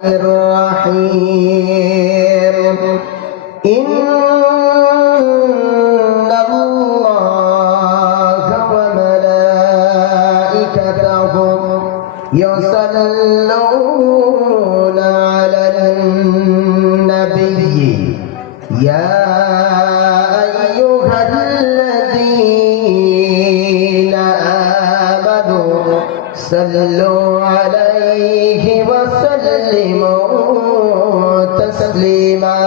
الرحيم إن الله وملائكته يصلون على النبي يا أيها الذين آمنوا صلوا عليه وسلموا تسليما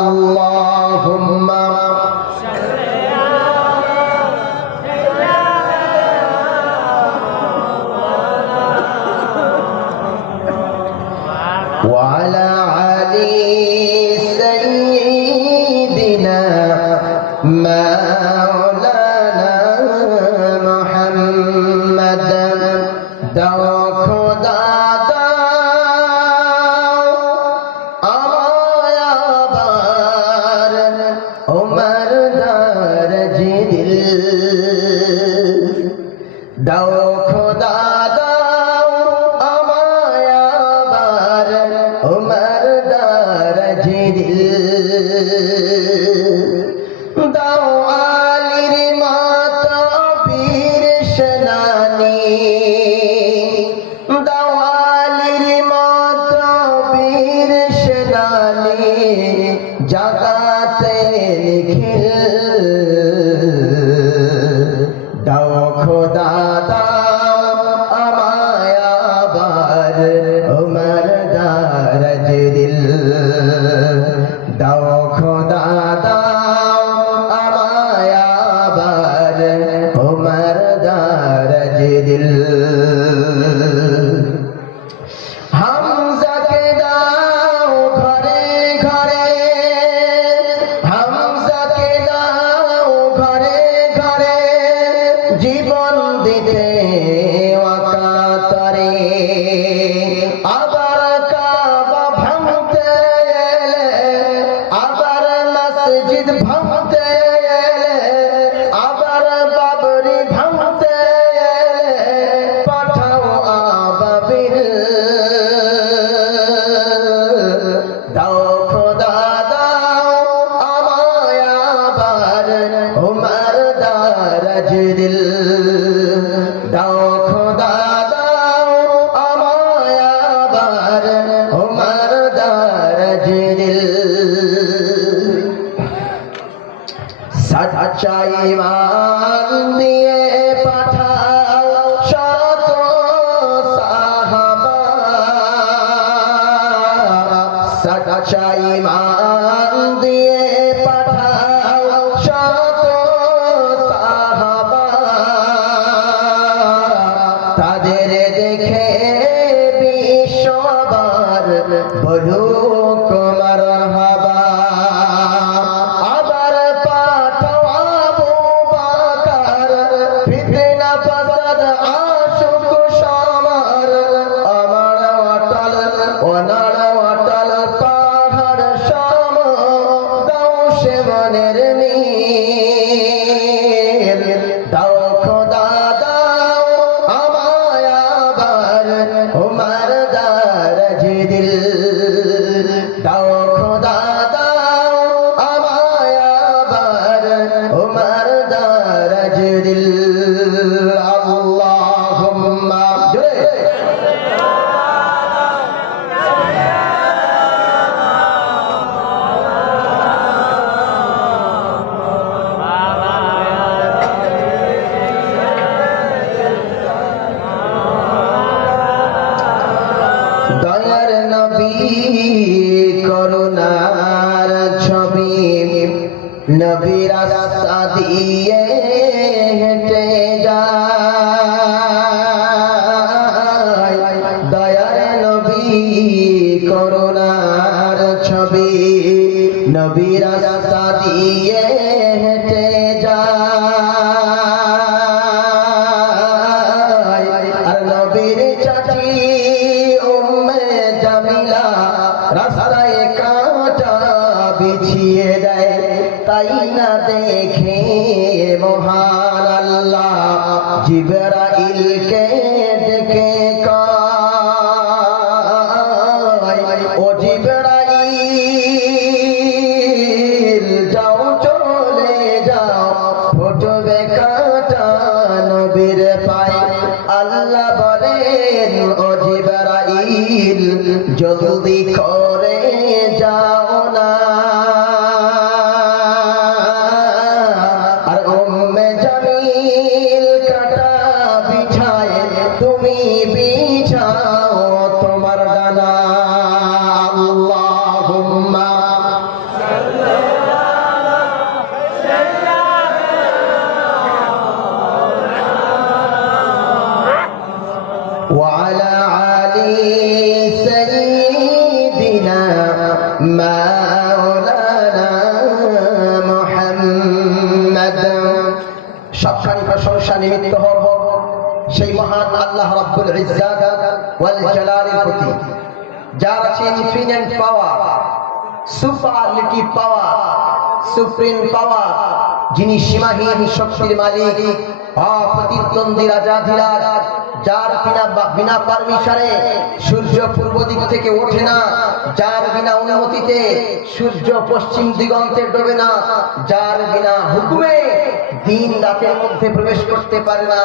اللهم وعلى علي سيدنا مولانا محمد দাও খোদা দাও আমায় আবার ওমর দরজি দিল দাও খোদা দাও আমায় আবার ওমর দরজি দিল দাও আলীর মাতা পীর সেনানী জাগাতে নিখিল দাও খোদা দাও আমায় আবার ওমর দরজ দিল দাও খোদা দাও আমায় আবার ওমর দরজ দিল জীবন দিতে অকাতরে আবার কাবা ভাঙতে এলে আবার মসজিদ ভাঙতে এলে আবার বাবরি ভাঙতে এলে পাঠাও আবাবিল দাও খোদা দাও আমায় আবার ওমর দরজ দিল দাও খোদা দাও আমায় আবার ওমর দরজ দিল সচ্চা ঈমান দিয়ে পাঠাও শত সাহাবা সচ্চা ঈমান দিয়ে পাঠাও শত তাদের দেখে বিশ্ববার বলুক মারহাবা আবার পাঠাও আবু বকর ফিতনা ফাসাদ আশুক শামার আমার অটল ওনার অটল পাহাড় শাম দাও সে মনের নীল দাও খোদা ওমর দরজ দিল দাও খোদা দাও আমায় আবার ওমর দরজ দিল আল্লাহুম্মা দয়ার নবী করুণার ছবি নবী রাস্তা দিয়ে হেঁটে যায় দয়ার নবী করুণার ছবি নবী রাস্তা দিয়ে হেঁটে যায় আর নবীর চাচি রাস্তায় কাঁটা বিছিয়ে দেয় তাই না দেখে মহান আল্লাহ জিবরাইলকে ডেকে জিবরাইল যাও চলে যাও ফুটবে কাঁটা নবীর পায়ে আল্লাহ বলেন ও জিবরাইল জলদি করে যাও না আর উম্মে জামিল কাঁটা বিছায় তুমি বিছাও তোমার ডানা আল্লাহুম্মা وعلى آل سيدنا مولانا محمد সবখানি প্রশংসা নিমিত্ত হোক সেই মহান আল্লাহ রাব্বুল ইজ্জাত ওয়াল জালালের প্রতি, যার আছে ইনফিনিট পাওয়ার, সুপারলেটিভ পাওয়ার, সুপ্রিম পাওয়ার, যিনি সীমাহীন শক্তির মালিক, অপ্রতিদ্বন্দ্বী রাজাধিরাজ, যার বিনা পারমিশনে সূর্য পূর্ব দিক থেকে ওঠে না, যার বিনা অনুমতিতে সূর্য পশ্চিম দিগন্তে ডোবে না, যার বিনা হুকুমে দিন রাতের মধ্যে প্রবেশ করতে পারে না,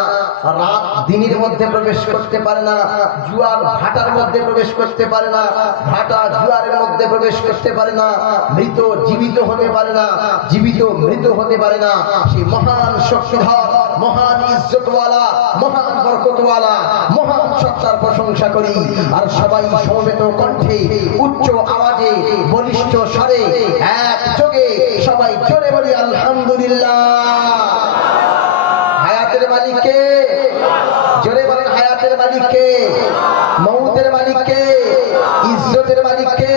রাত দিনের মধ্যে প্রবেশ করতে পারে না, জুয়ার ভাটার মধ্যে প্রবেশ করতে পারে না, ভাটা জুয়ারের মধ্যে প্রবেশ করতে পারে না, মৃত জীবিত হতে পারে না, জীবিত মৃত হতে পারে না, সেই মহান শক্তিধর, মহান ইজ্জতওয়ালা, মহান বরকতওয়ালা, মহান সত্তার প্রশংসা করি। আর সবাই সমবেত কণ্ঠে উচ্চ আওয়াজে বলিষ্ঠ স্বরে একযোগে সবাই জোরে বলি আলহামদুলিল্লাহ। হায়াতের মালিককে জোরে বলেন, হায়াতের মালিককে, মউতের মালিককে, ইজ্জতের মালিককে,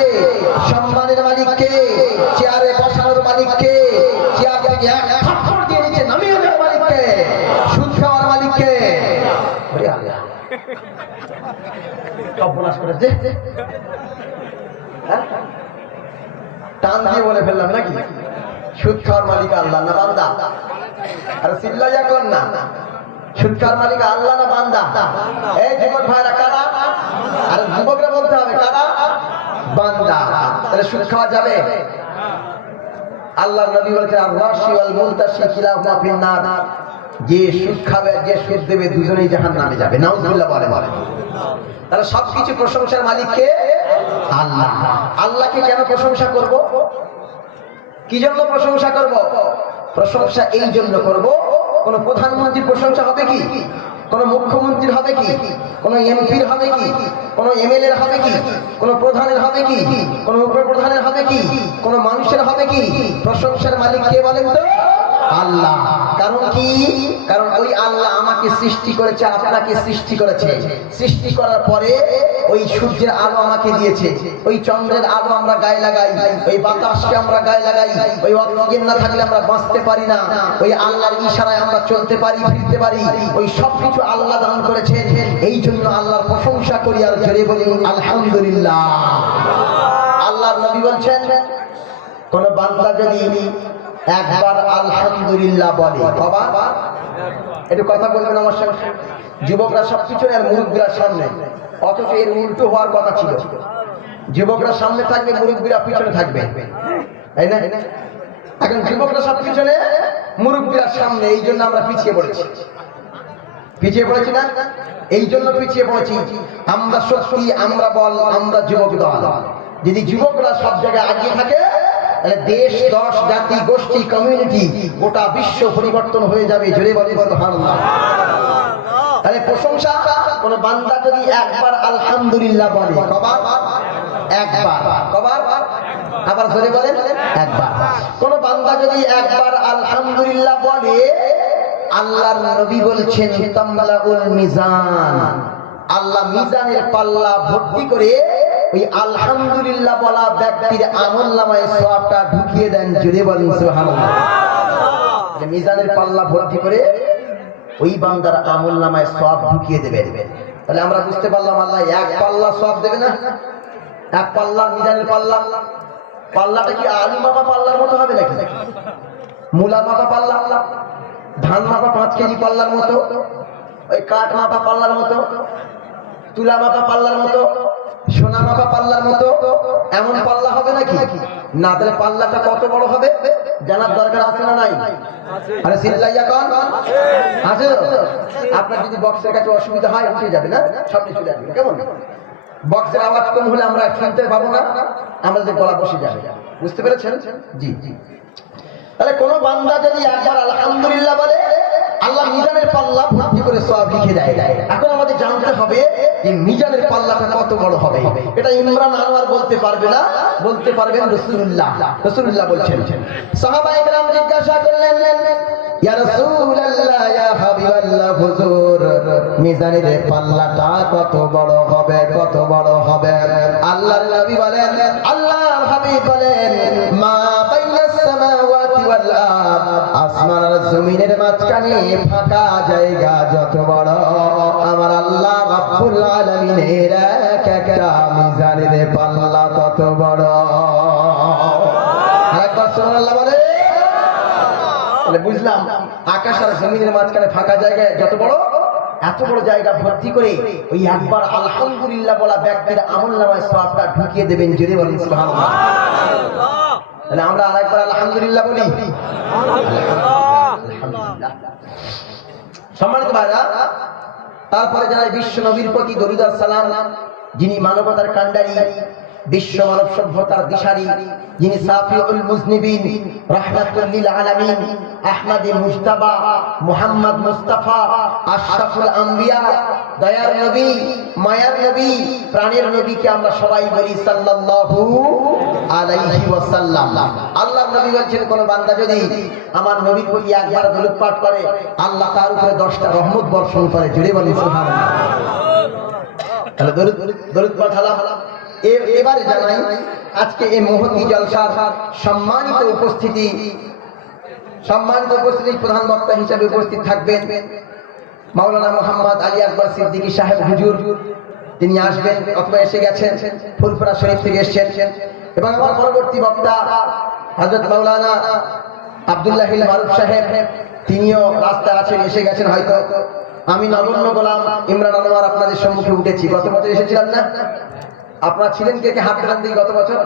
সম্মানের মালিককে, চেয়ারে বসানোর মালিককে, চেয়ার থেকে এক থাপ্পড় দিয়ে নিচে নামিয়ে দেওয়ার মালিককে, সুদ খাওয়ার মালিককে। টান দিয়ে বলে ফেললাম নাকি? সুদ খাওয়ার মালিক আল্লাহ না বান্দা? আর চিল্লাইয়া কর না, সুদ খাওয়ার মালিক আল্লাহ না বান্দা? এই যুবক ভাইরা কারা? আর যুবকরা বলতে হবে কারা? বান্দা। তাহলে সুদ খাওয়া যাবে? আল্লাহর নবী বলেছেন আর-রাশি ওয়াল মুলতাশি কিলাহুমা ফিন-নার, যে সুদ খাবে যে সুদ দেবে দুজনেই জাহান্নামে যাবে। নাউযুবিল্লাহ বলে বলে। তাহলে সবকিছু প্রশংসার মালিক কে? আল্লাহ। আল্লাহকে কেন প্রশংসা করব? কি জন্য প্রশংসা করব? প্রশংসা এই জন্য করব, কোন প্রধানমন্ত্রীর প্রশংসা হবে কি? কোন মুখ্যমন্ত্রীর হবে কি? কোন এমপির হবে কি? কোন এমএলএর হবে কি? কোন প্রধানের হবে কি? কোন উপপ্রধানের হবে কি? কোন মানুষের হবে কি? প্রশংসার মালিক কে বলেন তো? আল্লাহ। কারণ কি? কারণ ওই আল্লাহ আমাকে সৃষ্টি করেছে, আপনাকে সৃষ্টি করেছে। সৃষ্টি করার পরে ওই সূর্যের আলো আমাকে দিয়েছে, ওই চন্দ্রের আলো আমরা গায়ে লাগাই, ওই বাতাসকে আমরা গায়ে লাগাই, ওই অক্সিজেন না থাকলে আমরা বাঁচতে পারি না, ওই আল্লাহর ইশারায় আমরা চলতে পারি, ফিরতে পারি, ওই সবকিছু আল্লাহ দান করেছেন। এই জন্য আল্লাহর প্রশংসা করি আর জোরে বলি আলহামদুলিল্লাহ। আল্লাহর নবী বলছেন কোন বান্দা যদি একবার আলহামদুলিল্লাহ বলে, কবার? একটু কথা বলবেন আমার সঙ্গে। যুবকরা সব পিছনে আর মুরব্বীরা সামনে, অথচ এর উল্টো হওয়ার কথা ছিল। যুবকরা সামনে থাকবে, মুরব্বীরা পিছনে থাকবে, তাই না? এখন যুবকরা সব পিছনে, মুরব্বীরা সামনে, এই জন্য আমরা পিছিয়ে পড়েছি। পিছিয়ে পড়েছি না? এই জন্য পিছিয়ে পড়েছি। আমরা সত্যি, আমরা বল, আমরা যুবক দল। যদি যুবকরা সব জায়গায় আগিয়ে থাকে, দেশ, দশ, জাতি, গোষ্ঠী, কমিউনিটি, গোটা বিশ্ব পরিবর্তন হয়ে যাবে। জোরে বলে সুবহানাল্লাহ। তাহলে প্রশংসা, কোন বান্দা যদি একবার আলহামদুলিল্লাহ বলে, কবার? একবার। কবার? আবার জোরে বলেন, একবার। কোন বান্দা যদি একবার আলহামদুলিল্লাহ বলে, আল্লাহর নবী বলছেন তামলাউল মিজান, আল্লাহ মিজানের পাল্লা ভর্তি করে ওই আলহামদুলিল্লাহ বলা ব্যক্তির আমলনামায় সওয়াবটা ঢুকিয়ে দেন। জোরে বলেন সুবহানাল্লাহ। মিজানের পাল্লা ভর্তি করে ওই বান্দার আমলনামায় সওয়াব ঢুকিয়ে দেবে। তাহলে আমরা বুঝতে পারলাম আল্লাহ এক পাল্লা সওয়াব দেবে না? এক পাল্লা মিজানের পাল্লা, পাল্লাটা কি আলু মাপা পাল্লার মতো হবে নাকি? মূলা মাপা পাল্লা, ধান মাপা 5 কেজি পাল্লার মতো, ওই কাঠ মাপা পাল্লার মতো, তুলা মাপা পাল্লার মতো, সোনা মাপা পাল্লার মতো এমন পাল্লা হবে নাকি? না। তাহলে পাল্লাটা কত বড় হবে জানার দরকার আছে না নাই? আরে সিল্লাইয়া কোন আছে তো? আপনার যদি বক্সের কাছে অসুবিধা হয় উঠে যাবে না, সামনে চলে আসবে। কেমন বক্সের আওয়াজ কম হলে আমরা শুনতে পাবো না, আমাদের গলা বসে যাবে। বুঝতে পেরেছেন? জি জি। তাহলে কোন বান্দা যদি একবার আলহামদুলিল্লাহ বলে, আল্লাহ মিজানের পাল্লা ভর্তি করে সওয়াব লিখে দেয়। এখন আমাদের জানতে হবে যে মিজানের পাল্লাটা কত বড় হবে। এটা ইমরান আনোয়ার বলতে পারবে না, বলতে পারবেন রাসূলুল্লাহ। রাসূলুল্লাহ বলছেন। সাহাবায়ে কেরাম জিজ্ঞাসা করলেন, ইয়া রাসূলুল্লাহ, ইয়া হাবিবাল্লাহ, হুজুর মিজানের পাল্লাটা কত বড় হবে, কত বড় হবে? আল্লাহর নবী বলেন, আল্লাহর হাবিব বলেন, মা বাইনাস সামাওয়াতি ওয়াল আরদ, আসমান আর জমিনের মাঝখানে ফাঁকা জায়গা যত বড়, আমার আল্লাহ রাব্বুল আলামিনের এক একটা মিজানের পাল্লা তত বড়। একবার সুবহানাল্লাহ বলে। তাহলে বুঝলাম আকাশ আর জমিনের মাঝখানে ফাঁকা জায়গায় যত বড়, এত বড় জায়গা ভর্তি করে ওই একবার আলহামদুলিল্লাহ বলা ব্যক্তির আমলনামায় সওয়াবটা ঢুকিয়ে দেবেন। যদি বলেন সুবহানাল্লাহ। তাহলে আমরা আরেকবার আলহামদুলিল্লাহ বলি। আলহামদুলিল্লাহ। সম্মানিত ভাইরা, তারপরে যারা বিশ্ব নবীর প্রতি দরুদ আর সালাম, যিনি মানবতার কাণ্ডারী, বিশ্ব মানব সভ্যতার দিশারি, যিনি সাফিউল মুজনিবিন, রাহমাতুল লিল আলামিন, আহমদে মুজতাবা, মুহাম্মদ মুস্তাফা, আশরাফুল আম্বিয়া, দয়ার নবী, মায়ার নবী, প্রাণের নবীকে আমরা সবাই বলি সাল্লাল্লাহু আলাইহি ওয়াসাল্লাম। আল্লাহর নবী বলেছেন, কোন বান্দা যদি আমার নবীর প্রতি একবার দরুদ পাঠ করে, আল্লাহ তার উপরে 10টা রহমত বর্ষণ করে। জুড়ে বলি সুবহানাল্লাহ। তাহলে দরুদ পাঠালাম। এবারে জানাই, আজকে এই মহতী জলসার সম্মানিত উপস্থিতি প্রধান বক্তা হিসেবে উপস্থিত থাকবেন মাওলানা মোহাম্মদ আলী আকবর সিদ্দিকী সাহেব হুজুর। তিনি আসবেন অথবা এসে গেছেন, ফুলপুরা শরীফ থেকে এসেছেন। এবং আমার পরবর্তী বক্তা হযরত মাওলানা আব্দুল্লাহ মারুফ সাহেব, তিনিও রাস্তায় আছেন, এসে গেছেন হয়তো। আমি নগণ্য গোলাম ইমরান আনোয়ার আপনাদের সম্মুখে উঠেছি। গত বছর এসেছিলাম না? আপনারা ছিলেন কে কে? হাত টান দিই। গত বছর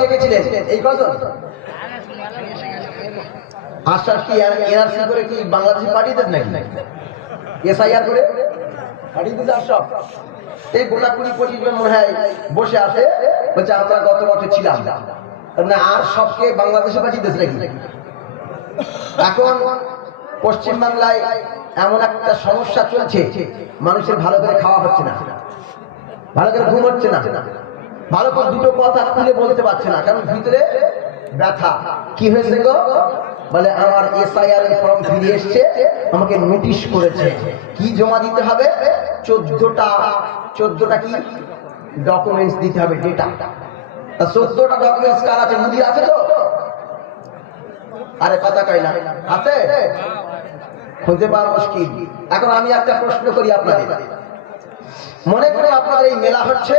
কে কে ছিলেন? এই বছর আশরাফ কি এনআরসি করে কি বাংলাদেশে পাঠিয়ে দেন নাকি? এসআইআর করে পাঠিয়ে দিতে আশরাফ? এই গোটা 20-25 জন মনে হয় বসে আছে, বলছে আমরা গত বছর ছিলাম। মানে আর সবকে বাংলাদেশে পাঠিয়ে দিয়েছে নাকি? এখন পশ্চিম বাংলায় এমন একটা সমস্যা চলছে, মানুষের ভালো করে খাওয়া হচ্ছে না, ভালো করে ঘুম হচ্ছে না, ভালো করে দুটো কথা খুলে বলতে পারছে না, কারণ ভিতরে ব্যথা। কি হয়েছে গো? বলে আমার এসআইআর এর ফর্ম ফিরে এসছে, আমাকে নোটিশ করেছে, কি জমা দিতে হবে? 14টা কি ডকুমেন্টস দিতে হবে, ডেটা। 14টা ডকুমেন্টস কার আছে? মুদি আছে তো? আরে কথা কই না, আছে? খুঁজে পাওয়া মুশকিল। এখন আমি একটা প্রশ্ন করি আপনাদের। মনে করে আপনাদের এই মেলা হচ্ছে,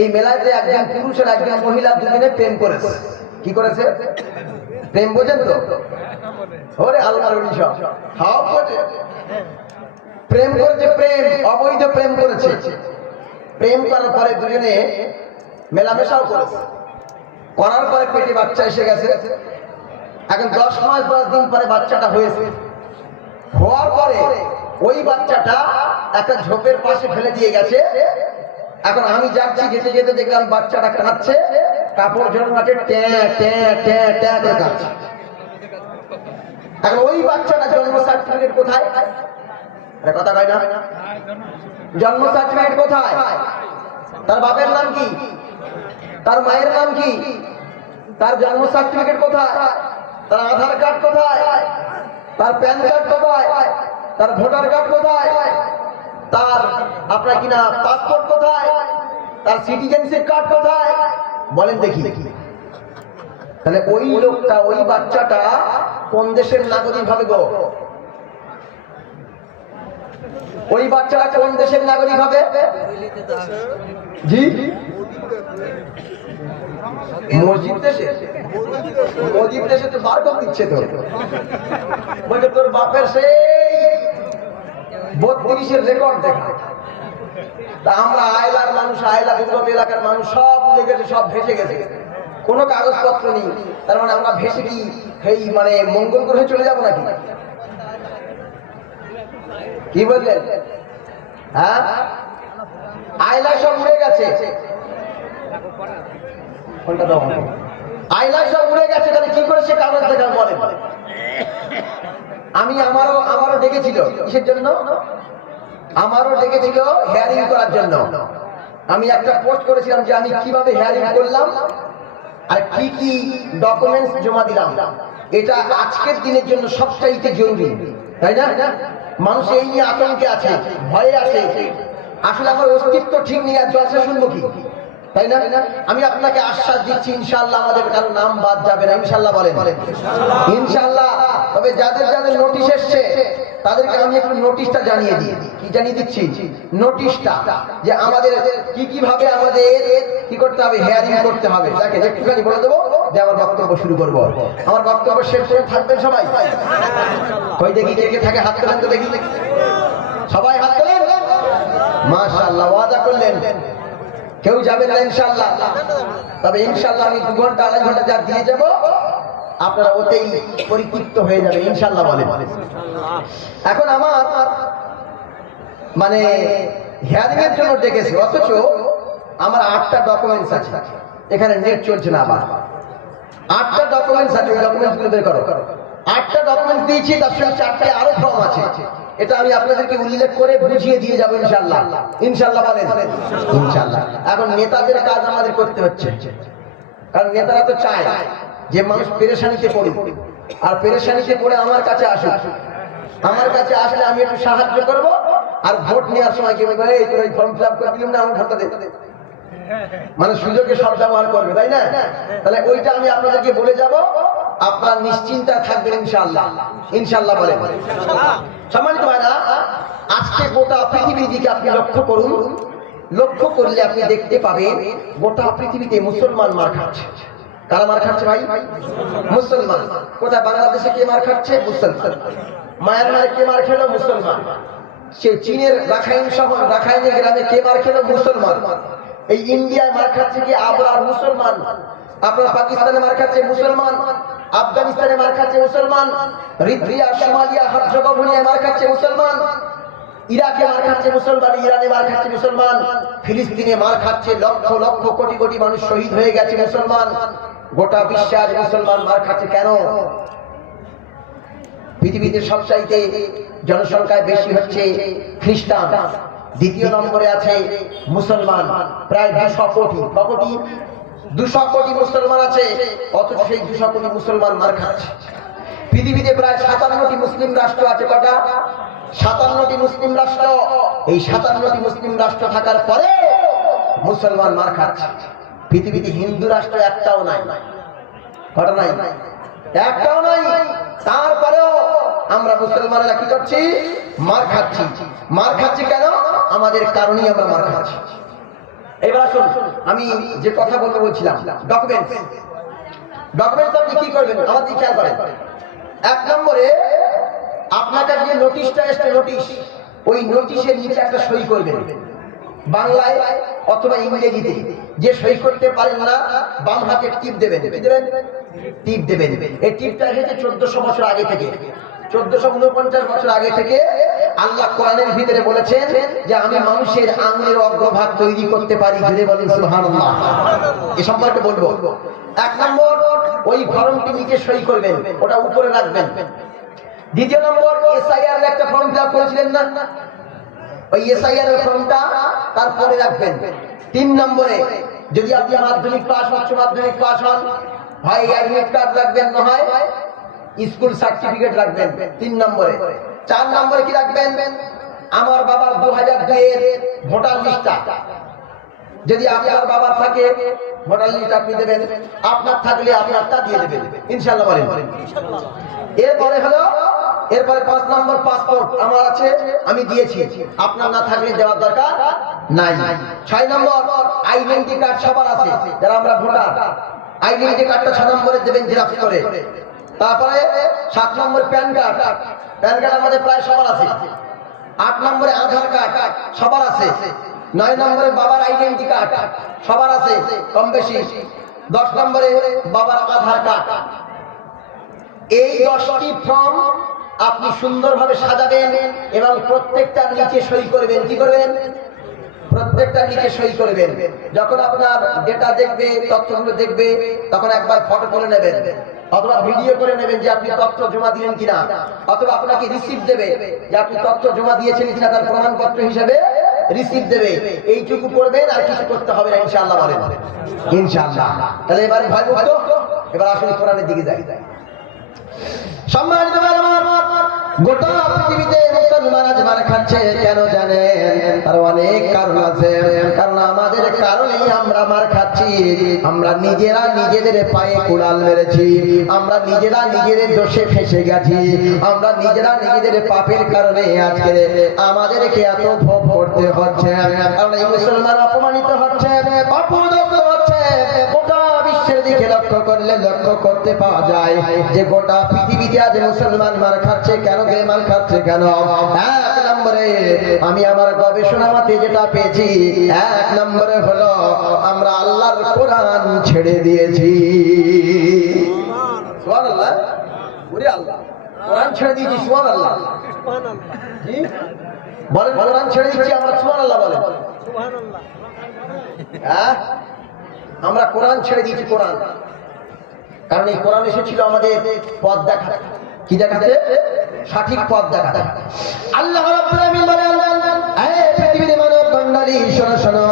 এই মেলাতে একজন পুরুষ আর একজন মহিলা দুজনে প্রেম করেছে। কি করেছে? প্রেম বোঝেন তো? ওরে আল্লাহর সব বোঝে। প্রেম করেছে, প্রেম অবৈধ প্রেম করেছে। প্রেম করার পরে দুজনে মেলামেশাও করেছে। করার পরে পেটে বাচ্চা এসে গেছে। এখন 10 মাস 10 দিন পরে বাচ্চাটা হয়েছে। হওয়ার পরে ওই বাচ্চাটা একটা ঝোপের পাশে ফেলে দিয়ে গেছে। এখন আমি যাচ্ছি, যেতে যেতে দেখলাম বাচ্চাটা কাঁদছে, কাপড় জড়াতে ট্যাঁ ট্যাঁ ট্যাঁ ট্যাঁ করে কাঁদছে। এখন ওই বাচ্চাটা জন্ম সার্টিফিকেট কোথায়? কথা কয় না? জন্ম সার্টিফিকেট কোথায়? তার বাপের নাম কি? তার মায়ের নাম কি? তার জন্ম সার্টিফিকেট কোথায়? তার আধার কার্ড কোথায়? তার প্যান কার্ড কোথায়? তার ভোটার কার্ড কোথায়? তার আপনার কিনা পাসপোর্ট কোথায়? তার সিটিজেনশিপ কার্ড কোথায়? বলেন দেখি। তাহলে ওই লোকটা, ওই বাচ্চাটা কোন দেশের নাগরিক হবে গো? ওই বাচ্চাটা কোন দেশের নাগরিক হবে? জি, মসজিদ দেশে। মসজিদ দেশে তো বার করে দিচ্ছে তো। বলছে তোর বাপের সেই 32-এর রেকর্ড দেখা। তা আমরা আয়লার মানুষ, আয়লা দুর্গম এলাকার মানুষ সব উড়ে গেছে, সব ভেসে গেছে, কোনো কাগজপত্র নেই। তার মানে আমরা ভেসে কি এই মানে মঙ্গল গ্রহে চলে যাবো নাকি? কি বললেন? হ্যাঁ, আয়লা সব উড়ে গেছে, আয়লা সব উড়ে গেছে, তাহলে কি করে সে কাগজ দেখান বলে? আমি আমারও ডেকেছিল, কিসের জন্য? আমারও ডেকেছিল হেয়ারিং করার জন্য। আমি একটা পোস্ট করেছিলাম যে আমি কিভাবে হেয়ারিং করলাম আর কি কি ডকুমেন্টস জমা দিলাম। এটা আজকের দিনের জন্য সবচাইতে জরুরি, তাই না? মানুষ এই নিয়ে আতঙ্কে আছে, ভয়ে আছে, আসলে আমার অস্তিত্ব ঠিক নেই, আর জলসা শুনবো কি, তাই না? আমি আপনাকে আশ্বাস দিচ্ছি, ইনশাআল্লাহ আমাদের কারো নাম বাদ যাবে না, ইনশাআল্লাহ বলেন ইনশাআল্লাহ। তবে যাদের যাদের নোটিশ এসছে তাদেরকে আমি একটু নোটিশটা জানিয়ে দিই। কি জানিয়ে দিচ্ছি? নোটিশটা যে আমাদের কি কিভাবে আমাদের কি করতে হবে, হেয়ারিং করতে হবে। দেখেন একটুখানি বলে দেবো যে আমার বক্তব্য শুরু করবো। আমার বক্তব্য শেষ করে থাকবেন সবাই। কই দেখি কে কে থাকে, হাত তোলেন তো দেখি। সবাই হাত তোলেন। মাশাআল্লাহ, ওয়াদা করলেন কেউ যাবেন না ইনশাআল্লাহ। তবে ইনশাআল্লাহ আমি 2 ঘন্টা 2.5 ঘন্টা যা দিয়ে যাব আপনারা ওতেই পরিতৃপ্ত হয়ে যাবেন ইনশাআল্লাহ বলেন। এখন আমার মানে হিয়ারিং এর জন্য ডেকেছে, অথচ আমার 8টা ডকুমেন্টস আছে, এখানে নেট চলছে না। আবার 8টা ডকুমেন্টস আছে, ওই ডকুমেন্টসগুলো বের করো। 8টা ডকুমেন্টস দিয়েছি, তার সঙ্গে 4টে আরো ফর্ম আছে। এটা আমি আপনাদেরকে উল্লেখ করে বুঝিয়ে দিয়ে যাবো ইনশাআল্লাহ। ইনশাআল্লাহ বলেন ইনশাআল্লাহ। এখন নেতাদের কাজ আমাদের করতে হচ্ছে, কারণ নেতারা তো চায় যে মানুষ পেরেশানিতে পড়ুক, আর পেরেশানিতে পড়ে আমার কাছে আসুক। আমার কাছে আসলে আমি একটু সাহায্য করব, আর ভোট নেওয়ার সময় কি বলবো, এই তোর ফর্ম ফিল আপ করে দিলাম না, আমার ভোটটা দে, মানে সুযোগে সব ব্যবহার করবে, তাই না? তাহলে ওইটা আমি আপনাদেরকে বলে যাব, আপনার নিশ্চিন্তা থাকবেন ইনশাআল্লাহ। ইনশাআল্লাহ বলেন। সম্মানিত ভাইরা, আজকে গোটা পৃথিবীর দিকে আপনি লক্ষ্য করুন। লক্ষ্য করলে আপনি দেখতে পাবেন গোটা পৃথিবীতে মুসলমান মার খাচ্ছে। কারা মার খাচ্ছে ভাই? মুসলমান। কোথায়? বাংলাদেশে কে মার খাচ্ছে? মুসলমান। মায়ানমারে কে মার খেলো? মুসলমান। সে চীনের রাখাইন শহর, রাখাইনের গ্রামে কে মার খেলো? মুসলমান। এই ইন্ডিয়ায় মার খাচ্ছে কি? আবরার মুসলমান। আপনার পাকিস্তানে মার খাচ্ছে মুসলমান, আফগানিস্তানে মার খাচ্ছে মুসলমান, রিদ্রিয়া, সোমালিয়া, হার্জগোভিনিয়ায় মার খাচ্ছে মুসলমান, ইরাকে মার খাচ্ছে মুসলমান, ইরানে মার খাচ্ছে মুসলমান, ফিলিস্তিনে মার খাচ্ছে, লক্ষ লক্ষ কোটি কোটি মানুষ শহীদ হয়ে গেছে মুসলমান। গোটা বিশ্বে আজ মুসলমান মার খাচ্ছে কেন? পৃথিবীতে সবচাইতে জনসংখ্যায় বেশি হচ্ছে খ্রিস্টান, দ্বিতীয় নম্বরে আছে মুসলমান, প্রায় 200 কোটি। কোটি 200 কোটি মুসলমান আছে, অথচ সেই 200 কোটি মুসলমান মার খাচ্ছে। পৃথিবীতে প্রায় 57টি মুসলিম রাষ্ট্র আছে। কটা? 57টি মুসলিম রাষ্ট্র। এই 57টি মুসলিম রাষ্ট্র থাকার পরে মুসলমান মার খাচ্ছে। পৃথিবীতে হিন্দু রাষ্ট্র একটাও নাই। কটা নাই? একটাও নাই। তারপরেও আমরা মুসলমানেরা কি করছি? মার খাচ্ছি। মার খাচ্ছি কেন? আমাদের কারণেই আমরা মার খাচ্ছি। এবার আসুন, আমি যে কথা বলতে বলছিলাম, ডকুমেন্টস। ডকুমেন্টস আপনি কি করবেন আমার দিকে খেয়াল করেন। 1 নম্বরে আপনাকে যে নোটিশটা এসছে, নোটিশ, ওই নোটিশের নিচে একটা সই করবেন, বাংলায় অথবা ইংরেজিতে। যে সই করতে পারেন না, বাম হাতে টিপ দেবেন। কি দেবেন? টিপ দেবেন। এই টিপটা এসেছে 1400 বছর আগে থেকে, 1449 বছর আগে থেকে। আল্লাহ কোরআনের ভিতরে বলেছেন যে আমি মানুষের আঙ্গুলের অগ্রভাগ তৈরি করতে পারি। ধীরে বলেন সুবহানাল্লাহ। এ সম্পর্কে বলবো। 1 নম্বর, ওই ফর্মটি নিচে সই করবেন, ওটা উপরে রাখবেন। 2 নম্বর, এসআইআর একটা ফর্ম ফিল আপ করেছিলেন না, ওই এসআইআর এর ফর্মটা তারপরে রাখবেন। 3 নম্বরে, যদি আপনি মাধ্যমিক পাস, উচ্চ মাধ্যমিক পাস হন, হয় অ্যাডমিট কার্ড রাখবেন, না হয় স্কুল সার্টিফিকেট রাখবেন 3 নম্বরে। 4 নম্বরে কি রাখবেন? আমার বাবার 2002 এর ভোটার লিস্টটা, যদি আপনার বাবার থাকে ভোটার লিস্ট আপনি দেবেন, আপনার থাকলে আপনারটা দিয়ে দেবেন ইনশাআল্লাহ বলেন। এরপরে হলো, এরপরে 5 নম্বর, পাসপোর্ট আমার আছে, আমি দিয়েছি, আপনার না থাকলে দেওয়ার দরকার নাই। 6 নম্বর, আইডেন্টি কার্ড সবার আছে, যারা আমরা ভোটার, আইডেন্টি কার্ডটা 6 নম্বরে দেবেন জেরক্স করে। তারপরে 7 নম্বর, প্যান কার্ড। প্যান কার্ড আমাদের প্রায় সবার আছে। 8 নম্বরে, আধার কার্ড সবার আছে। 9 নম্বরে বাবার আইডেন্টি কার্ড সবার আছে কম বেশি। 10 নম্বরে বাবার আধার কার্ড। এই 10টি ফর্ম আপনি সুন্দরভাবে সাজাবেন এবং প্রত্যেকটার নিচে সই করবেন। কি করবেন? প্রত্যেকটার নিচে সই করবেন। যখন আপনার ডেটা দেখবে, তথ্যগুলো দেখবে, তখন একবার ফটো তুলে নেবেন অথবা ভিডিও করে নেবেন যে আপনি তথ্য জমা দিলেন কিনা, অথবা আপনাকে রিসিপ্ট দেবে যে আপনি তথ্য জমা দিয়েছেন কিনা, তার প্রমাণপত্র হিসেবে রিসিপ্ট দেবে। এইটুকু করবেন, আর কিছু করতে হবে না ইনশাআল্লাহ। বলেন ইনশাআল্লাহ। তাহলে এবার ভয় মুক্ত, এবার আসলে কোরআনের দিকে যাই। সম্মানিত ভাই আমার, গোটা পৃথিবীতে মুসলমান আজ মার খাচ্ছে কেন জানেন? তার অনেক কারণ আছে। কারণ আমাদের কারণেই আমরা মার খাচ্ছি। আমরা নিজেরা নিজেদের পায়ে কুড়াল মেরেছি, আমরা নিজেরা নিজেদের দোষে ফেসে গেছি, আমরা নিজেরা নিজেদের পাপের কারণে আজকে আমাদেরকে এত ভোগ করতে হচ্ছে। কারণ এই মুসলমান অপমানিত হচ্ছে, অপদস্থ হচ্ছে। গোটা বিশ্বের দিকে লক্ষ্য করলে লক্ষ্য করতে পাওয়া যায় যে গোটা পৃথিবীতে আজ মুসলমান মার খাচ্ছে কেন? মার খাচ্ছে কেন? 1 নম্বরে আমি আমার গবেষণা মতে যেটা পেয়েছি, 1 নম্বরে হলো আমরা আল্লাহর কোরআন ছেড়ে দিয়েছি। সুবহানাল্লাহ। ওরে আল্লাহ, কোরআন ছেড়ে দিয়েছি। সুবহানাল্লাহ। জি বলেন, কোরআন ছেড়ে দিচ্ছি আমরা। সুবহানাল্লাহ বলেন। সুবহানাল্লাহ। হ্যাঁ, আমরা কোরআন ছেড়ে দিয়েছি। কোরআন, কারণ এই কোরআন এসেছিল আমাদের পথ দেখাতে। কি দেখাতে? সঠিক পথ দেখাতে। আল্লাহ রাব্বুল আলামিন বলেন, হে পৃথিবীর মানব মণ্ডলী শোনো শোনো,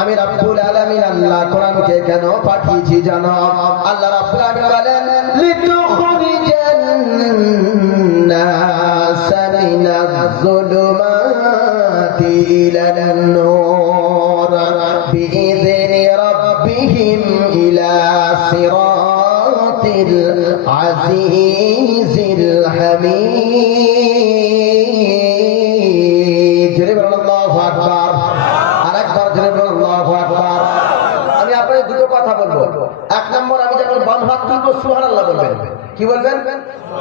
আমি রাব্বুল আলামিন আল্লাহ কোরআনকে কেন পাঠিয়েছি জানো? আল্লাহ রাব্বুল আলামিন বলেন, লিতুখরিজান নাসা মিনাজ যুলুমাতি ইলান নূর বিইذনি রাব্বিহিম ইলা সিরাতিল আজিজিল হামিদ। জোরে বলুন আল্লাহু আকবার। আরেকবার জোরে বলুন আল্লাহু আকবার। আমি আপনাদের দুটো কথা বলবো। 1 নম্বর, আমি যখন বাম হাত তুলবো সুবহানাল্লাহ বলবেন। কি বলবেন?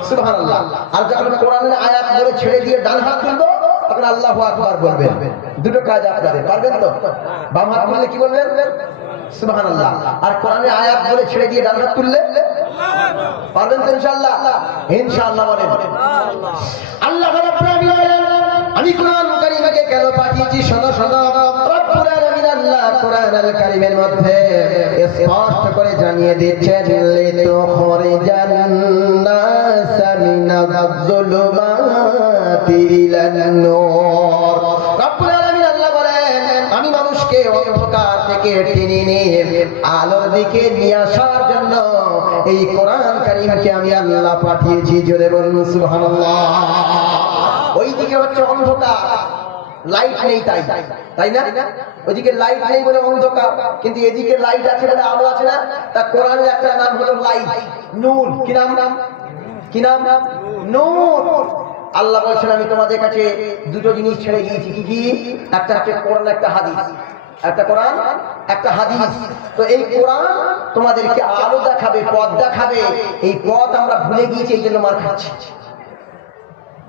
সুবহানাল্লাহ। আর যখন কোরআনের আয়াত বলে ছেড়ে দিয়ে ডান হাত তুলবো তখন আল্লাহু আকবার বলবেন। দুটো কাজ আপনাদের পারবেন তো? বাম হাত তুললে কি বলবেন? সুবহানাল্লাহ। আর কোরআনের আয়াত বলে ছেড়ে দিয়ে ডান হাত তুললে পারবেন তো ইনশাআল্লাহ? ইনশাআল্লাহ বলেন। আল্লাহ রাব্বুল আলামিন বলেন, আমি কোরআন কারীমকে কেন পাঠিয়েছি শোনো শোনো। রব্বুল আলামিন আল্লাহ কোরআনুল কারীমের মধ্যে স্পষ্ট করে জানিয়ে দিচ্ছেন, লিতুখরিজান নাসা মিনাজ যুলুমাতি ইলান নূর। রব্বুল আলামিন আল্লাহ বলেন, আমি মানুষকে অন্ধকার থেকে টেনে নিয়ে আলোর দিকে নিয়ে আসার জন্য এই কোরআন কারীমকে আমি আল্লাহ পাঠিয়েছি। জোরে বলুন সুবহানাল্লাহ। ওইদিকে হচ্ছে অন্ধকার, লাইট নেই, তাই না? ওইদিকে লাইট নেই বলে অন্ধকার, কিন্তু এদিকে লাইট আছে বলে আলো আছে না? তা কোরআনের একটা নাম হলো লাইট, নূর। কি নাম? কি নাম? নূর। আল্লাহ বলছেন, আমি তোমাদের কাছে দুটো জিনিস ছেড়ে গিয়েছি। কি কি? একটা হচ্ছে কোরআন, একটা হাদিস। একটা কোরআন, একটা হাদিস। তো এই কোরআন তোমাদেরকে আলো দেখাবে, পথ দেখাবে। এই পথ আমরা ভুলে গিয়েছি, এই জন্য মার খাচ্ছি।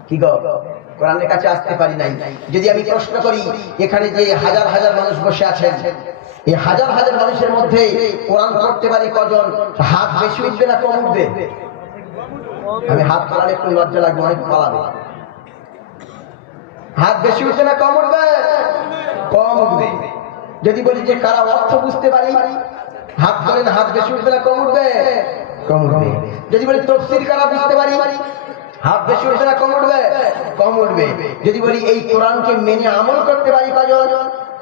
কি গো, কোরআনের কাছে আসতে পারি নাই। যদি আমি প্রশ্ন করি, এখানে যে হাজার হাজার মানুষ বসে আছেন, এই হাজার হাজার মানুষের মধ্যে কোরআন পড়তে পারি কজন? হাত বেশি উঠবে না কম উঠবে? আমি হাত পালালে একটু লজ্জা লাগবে, অনেক পালাবে। হাত বেশি উঠবে না কম উঠবে? কম উঠবে। যদি বলি যে কারা অর্থ বুঝতে পারি, হাত ধরেন, হাত বেশি উঠবে না কম উঠবে? কম উঠবে। যদি বলি তাফসীর কারা বুঝতে পারি, হাত বেশি উঠবে না কম উঠবে? কম উঠবে। যদি বলি এই কোরআনকে মেনে আমল করতে পারি কজন,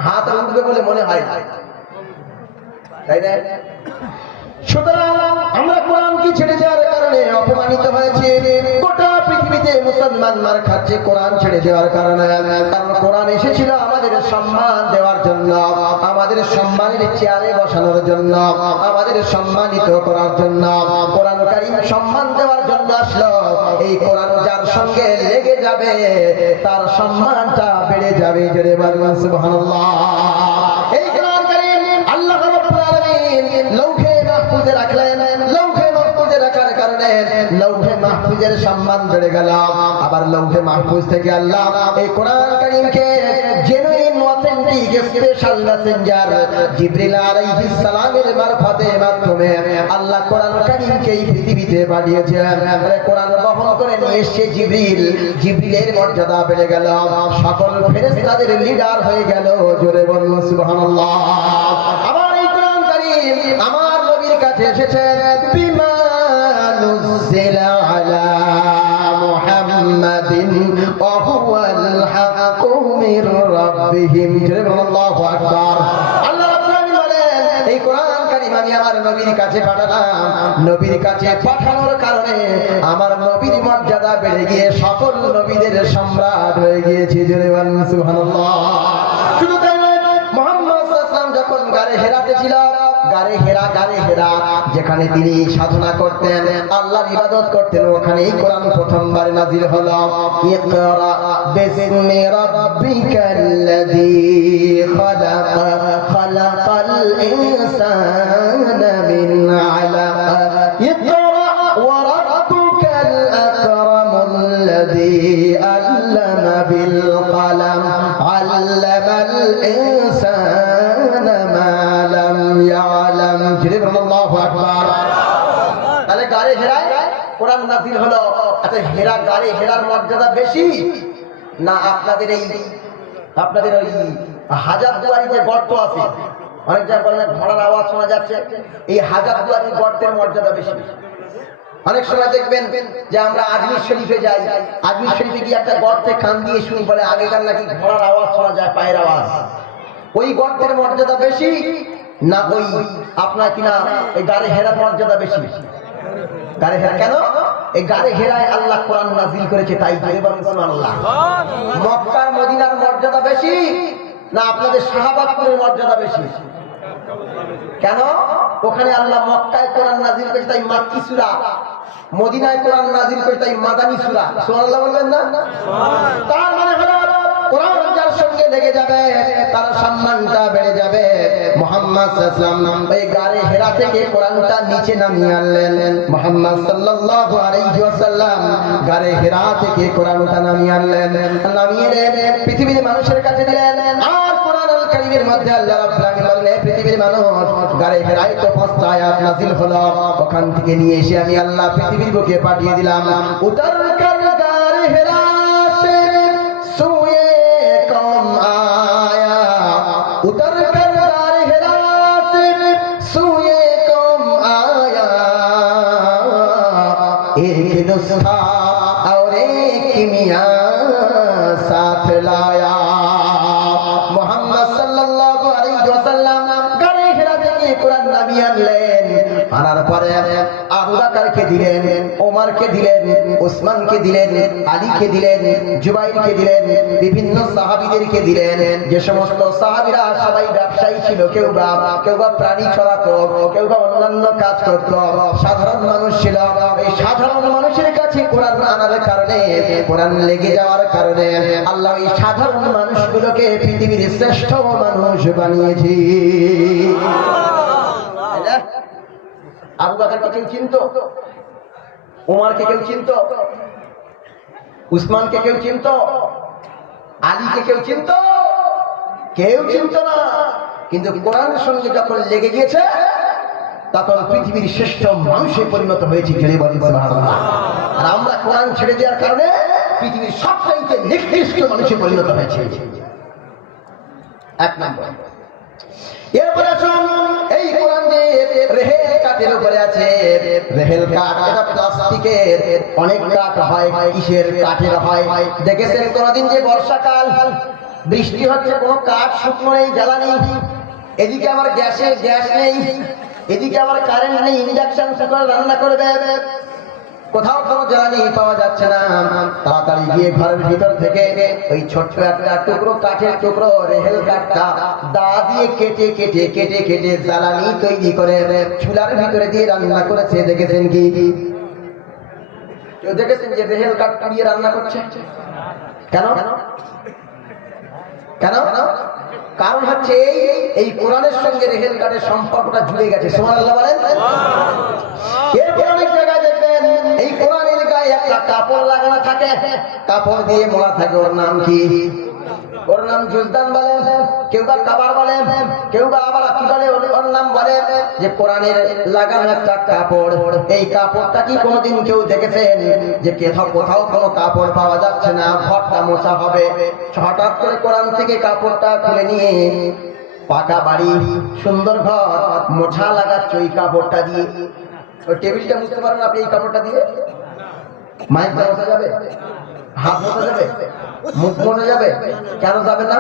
হাত উঠবে বলে মনে হয় না, তাই না? সুতরাং আমরা কোরআনকে ছেড়ে দেওয়ার কারণে অপমানিত হয়েছে। গোটা পৃথিবীতে মুসলমান মার খাচ্ছে কোরআন ছেড়ে দেওয়ার কারণে। কারণ কোরআন এসেছিল আমাদের সম্মান দেওয়ার জন্য, আমাদের সম্মানের চেয়ারে বসানোর জন্য, আমাদের সম্মানিত করার জন্য। কোরআন কারীম সম্মান দেওয়ার জন্য আসলো। এই কোরআন যার সঙ্গে লেগে যাবে তার সম্মানটা বেড়ে যাবে। জোরে বলুন সুবহানাল্লাহ। এই কোরআন কারীম আল্লাহ রাব্বুল আলামিন লৌহে মাহফুজে রাখলেন। লৌহে মাহফুজে রাখার কারণে লৌহে মাহফুজের সম্মান বেড়ে গেল। আবার লৌহে মাহফুজ থেকে আল্লাহ এই কোরআন কারীমকে genuine authentic authentic special messenger জিবরিল আলাইহিস সালামের মাধ্যমে আল্লাহ কোরআন কারীমকে এই পৃথিবীতে পাঠিয়েছেন। কোরআন বহন করে নিয়ে এসে জিবরিলের মর্যাদা বেড়ে গেল, সকল ফেরেশতাদের লিডার হয়ে গেল। জোরে বলুন সুবহানাল্লাহ। আবার এই কোরআন কারীম আমার নবীর কাছে এসেছে বিমা নুজিলা আলা মুহাম্মাদিন ওয়া হুয়াল হাক্কু মির রাব্বিহিম। আল্লাহু আকবার। আল্লাহ রাব্বুল আলামিন বলেন এই কোরআন কারীম আমি আমার নবীর কাছে পাঠালাম। নবীর কাছে পাঠানোর কারণে আমার নবীর মর্যাদা বেড়ে গিয়ে সকল নবীদের সম্রাট হয়ে গিয়েছে। জোরে বলুন সুবহানাল্লাহ। শুধু তাই নয়, মুহাম্মদ সাল্লাল্লাহু আলাইহি ওয়াসাল্লাম যখন গারে হেরাতে ছিল, গারে হেরা যেখানে তিনি সাধনা করতেন, আল্লাহর ইবাদত করতেন, ওখানেই কোরআন প্রথমবার নাযিল হলো। ইকরা বিসমি রাব্বিকাল্লাযী খালাক খালাকাল ইনসানা মিন আলাক ইকরা ওয়া রাব্বুকাল আকরামুল্লাযী আল্লামা বিল কলম আল্লামাল ইনসানা মা লাম ইয়ালাম। আল্লাহু আকবার। তাহলে গারে হেরায় কোরআন নাযিল হলো। আচ্ছা, গারে হেরার মর্যাদা বেশি না আপনাদের ওই হাজারদুয়ারি যে গর্ত আছে, অনেক জায়গায় বলেন ঘোড়ার আওয়াজ শোনা যাচ্ছে, এই হাজারদুয়ারি গর্তের মর্যাদা বেশি। অনেক সময় দেখবেন যে আমরা আজমির শরীফে যাই, আজমির শরীফে গিয়ে একটা গর্তে কান দিয়ে শুনি, বলে আগেকার নাকি ঘোড়ার আওয়াজ শোনা যায়, পায়ের আওয়াজ। ওই গর্তের মর্যাদা বেশি না ওই আপনার কিনা এই গারে হেরার মর্যাদা বেশি? গারে হেরা। কেন? এই গারে হেরায় আল্লাহ কোরআন নাযিল করেছে, তাই জোরে বলুন সুবহানাল্লাহ। মক্কার মদিনার মর্যাদা বেশি না আপনাদের শাহবাগপুরের মর্যাদা বেশি? কেন? ওখানে আল্লাহ মক্কায় কোরআন নাযিল করেছে তাই মাক্কি সূরা, মদিনায় কোরআন নাযিল করেছে তাই মাদানী সূরা। সুবহানাল্লাহ বলবেন না? তার মানে হলো কোরআন যার সঙ্গে লেগে যাবে তার সম্মানটা বেড়ে যাবে। মুহাম্মদ সাল্লাল্লাহু আলাইহি ওয়াসাল্লাম এই গারে হেরা থেকে কোরআনটা নিচে নামিয়ে আনলেন। মুহাম্মদ সাল্লাল্লাহু আলাইহি ওয়াসাল্লাম গারে হেরা থেকে কোরআনটা নামিয়ে আনলেন, নামিয়ে এনে পৃথিবীর মানুষের কাছে দিলেন। আর কোরআনুল কারীমের মধ্যে আল্লাহ রাব্বুল আলামিন বলেন, পৃথিবীর মানুষ গারে হেরায় তো 5টা আয়াত নাযিল হলো, ওখান থেকে নিয়ে এসে আমি আল্লাহ পৃথিবীর বুকে পাঠিয়ে দিলাম। উতার কর গারে হেরা সে সুয়ে কম আয়া, উতার কর গারে হেরা সে সুয়ে কম আয়া, एक नुस्खा और एक किमिया साथ लाया। मोहम्मद सल्लल्लाहु अलैहि वसल्लम गारे हेरा থেকে কোরআন নামিয়ে আনলেন। আনার পরে আবু বকরকে দিলেন, ওমরকে দিলেন, ওসমানকে দিলেন, আলীকে দিলেন, জুবাইরকে দিলেন, বিভিন্ন সাহাবীদেরকে দিলেন। যে সমস্ত সাহাবীরা সবাই ব্যবসায়ী ছিল, কেউ বা প্রাণী চড়াতো, কেউ বা অন্যান্য কাজ করত, সাধারণ মানুষ ছিল। এই সাধারণ মানুষের কাছে কোরআন আনার কারণে, কোরআন লেগে যাওয়ার কারণে আল্লাহ এই সাধারণ মানুষগুলোকে পৃথিবীর শ্রেষ্ঠ মানুষ বানিয়েছে। আবু বকরকে কেউ চিনতো? ওমরকে কেউ চিনতো? উসমানকে কেউ চিনতো? আলীকে কেউ চিনতো? কেউ চিনতো না। কিন্তু কোরআনের সঙ্গে যখন লেগে গিয়েছে তখন পৃথিবীর শ্রেষ্ঠ মানুষে পরিণত হয়েছে। ছেড়ে বলেন সুবহানাল্লাহ। আর আমরা কোরআন ছেড়ে দেওয়ার কারণে পৃথিবীর সবচাইতে নিকৃষ্ট মানুষে পরিণত হয়েছে। এক নম্বর। এরপরে আসুন, এই কোরআন যে রেহেল কাঠের উপরে আছে, রেহেল কাঠ এটা প্লাস্টিকের, অনেক কাঠ হয়, কিসের কাঠের হয়? দেখেছেন কোনদিন যে বর্ষাকাল বৃষ্টি হচ্ছে, কোনো কাঠ শুকনো নেই, জ্বালানি, এদিকে আবার গ্যাস নেই, এদিকে আবার কারেন্ট নেই, ইন্ডাকশন কুকার রান্না করবে, কোথাও কোনো জ্বালানি পাওয়া যাচ্ছে না। তাড়াতাড়ি গিয়ে ঘরের ভিতর থেকে ওই ছোট্ট একটা টুকরো কাঠের টুকরো রেহেল কাঠটা দা দিয়ে কেটে জ্বালানি তৈরি করে চুলার ভিতরে দিয়ে রান্না করেছে। দেখেছেন কি? কেউ দেখেছেন যে রেহেল কাঠ দিয়ে রান্না করছে? কেন? কারণ হচ্ছে এই কোরআনের সঙ্গে রেহেল কাঠের সম্পর্কটা জুড়ে গেছে। সুবহানাল্লাহ বলেন। এরপর অনেক জায়গায় দেখবেন এই কোরআনের গায়ে একটা কাপড় লাগানো থাকে, কাপড় দিয়ে মোড়া থাকে, ওর নাম কি? ওর নাম জুজদান বলে, কেউ বা কাবার বলে, কেউ বা আবার কি বলে, ওর নাম বলে যে কোরআনের লাগানো একটা কাপড়। এই কাপড়টা কি কোনোদিন কেউ দেখেছেন যে কোথাও কোনো কাপড় পাওয়া যাচ্ছে না, ঘরটা মোছা হবে, হঠাৎ করে কোরআন থেকে কাপড়টা খুলে নিয়ে পাকা বাড়ি, সুন্দর ঘর মোছা লাগাচ্ছে ওই কাপড়টা দিয়ে। ওই টেবিলটা বুঝতে পারেন আপনি এই কাপড়টা দিয়ে? মাইক মোছা যাবে, হাত মোছা যাবে, মুখ মোছা যাবে? কেন যাবে না?